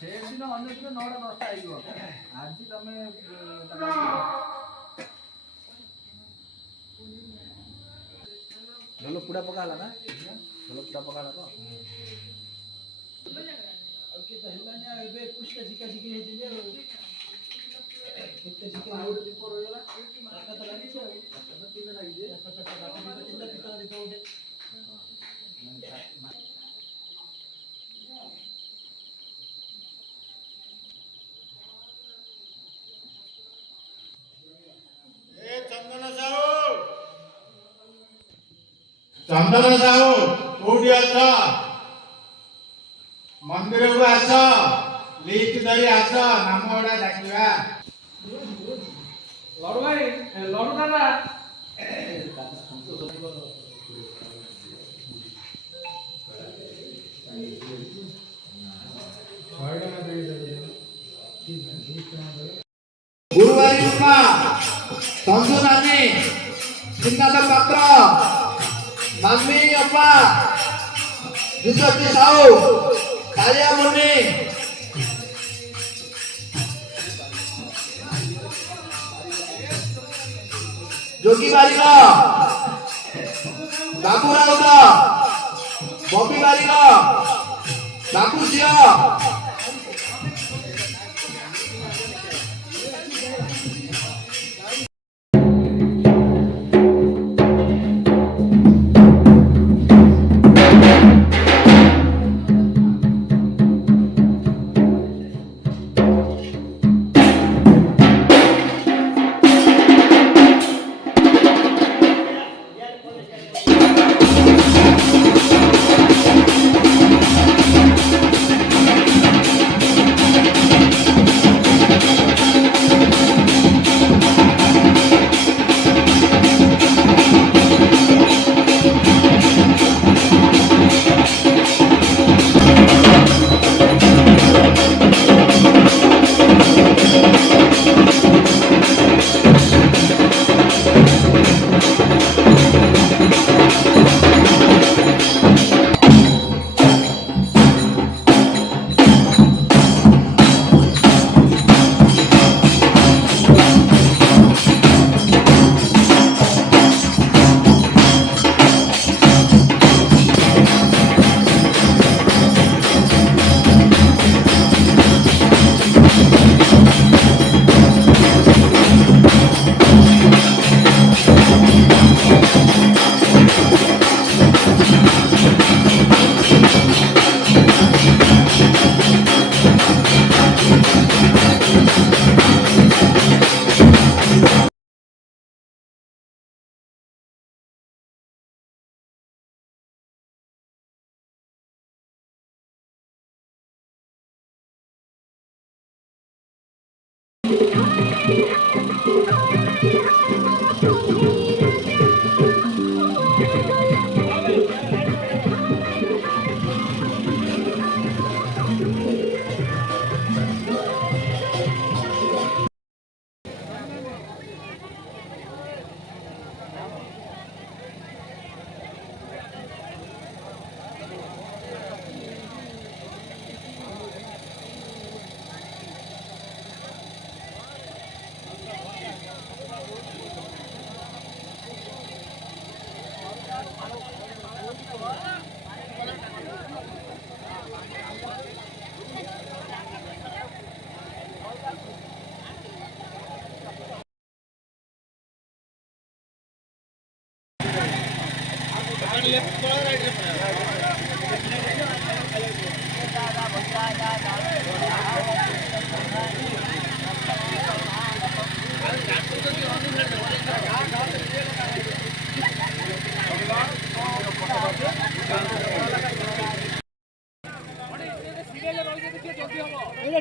ସେଦିନ ଅନ୍ୟ ଦିନ 9ଟା 10ଟା ହେଇଯିବ। ଆଜି ତମେ ଭଲ ପୁଡ଼ା ପକା ହେଲା ନା? ଭଲ ପୁଡ଼ା ପକା ହେଲା ତ? ଆଉ କେତେ ହେଲାନି ଆଉ ଏବେ 21ଟା ଶିକା ଶିଖି ହେଇଛି ଯେ କେତେ ଶିକା ଆଉ ଦୀପ ରହିଗଲା। ଚାରିଟା ତ ଲାଗିଛି ଆଉ ଚାରିଟା ତିନିଟା ଲାଗିଛି। ତିନିଟା ଦୀପ ଗୋଟେ चंदन साहू कौटी अछ मंदिर को आस लिस्ट धरी आस नाम गुड़ा डाकिबा लड़ू भाई लड़ू दादा गुरुवारी रूपा संसु नानी सिंगाद पात्र मम्मी अप्पा विश्वती साहू कालिया मुनि जोगी बारिक बाबू राउत बबी बारिक बाबू झियो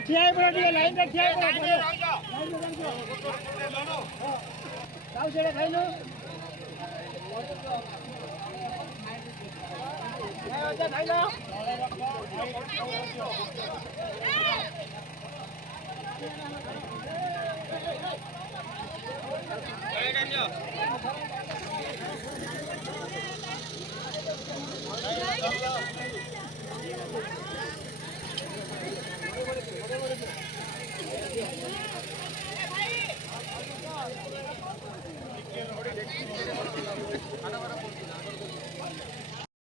ठिया पड़ा ठीक है लाइन में ठिया पड़ा लाइन में जाओ से भाई लो भाई लो